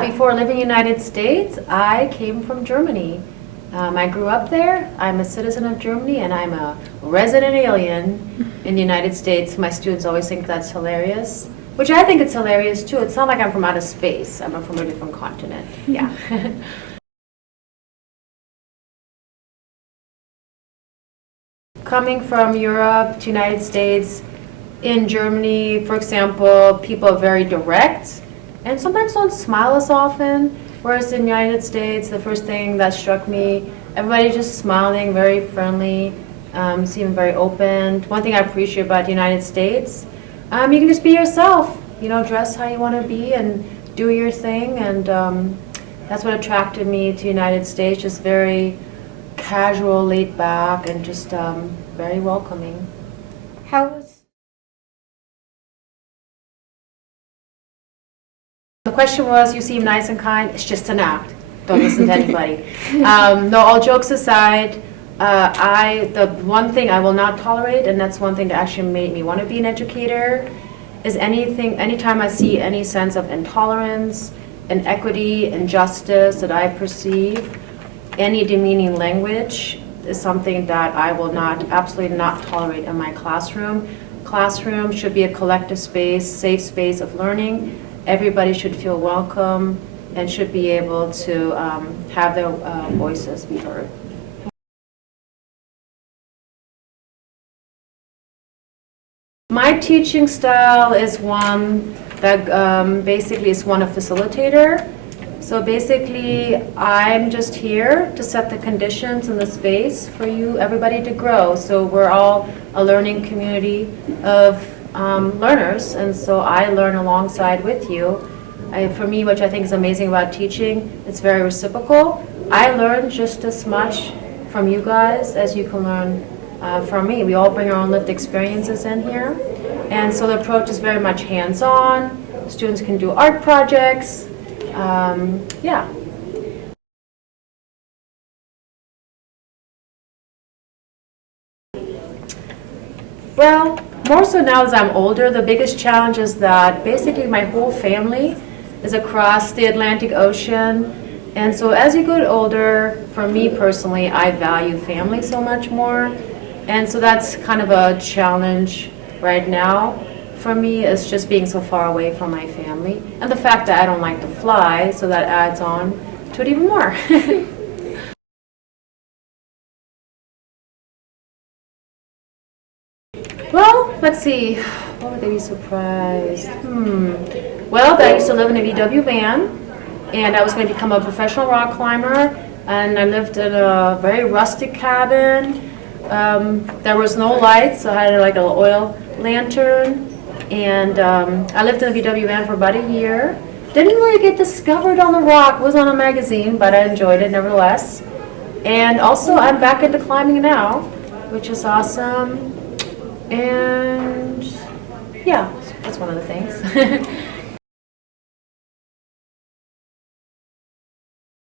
before living in the United States, I came from Germany. I grew up there. I'm a citizen of Germany, and I'm a resident alien in the United States. My students always think that's hilarious, which I think it's hilarious too. It's not like I'm from outer space. I'm from a different continent. Yeah. Coming from Europe to United States, in Germany, for example, people are very direct and sometimes don't smile as often. Whereas in the United States, the first thing that struck me, everybody just smiling, very friendly, seeming very open. One thing I appreciate about the United States, you can just be yourself, dress how you want to be and do your thing. And that's what attracted me to the United States, just very casual, laid back, and just very welcoming. How was The question was, you seem nice and kind. It's just an act. Don't listen to anybody. No, all jokes aside, the one thing I will not tolerate, and that's one thing that actually made me want to be an educator, is anytime I see any sense of intolerance, inequity, injustice that I perceive, any demeaning language is something that I will absolutely not tolerate in my classroom. Classroom should be a collective space, safe space of learning. Everybody should feel welcome and should be able to have their voices be heard. My teaching style is one that basically is one of facilitator. So basically, I'm just here to set the conditions and the space for everybody to grow. So we're all a learning community of learners, and so I learn alongside with you. For me, which I think is amazing about teaching, it's very reciprocal. I learn just as much from you guys as you can learn from me. We all bring our own lived experiences in here, and so the approach is very much hands-on. Students can do art projects. Yeah. Well, more so now as I'm older, the biggest challenge is that basically my whole family is across the Atlantic Ocean. And so as you get older, for me personally, I value family so much more. And so that's kind of a challenge right now for me, is just being so far away from my family. And the fact that I don't like to fly, so that adds on to it even more. Well, let's see. What would they be surprised? Well, I used to live in a VW van, and I was going to become a professional rock climber, and I lived in a very rustic cabin. There was no lights, so I had like an oil lantern, and I lived in a VW van for about a year. Didn't really get discovered on the rock, was on a magazine, but I enjoyed it nevertheless. And also, I'm back into climbing now, which is awesome. And yeah, that's one of the things.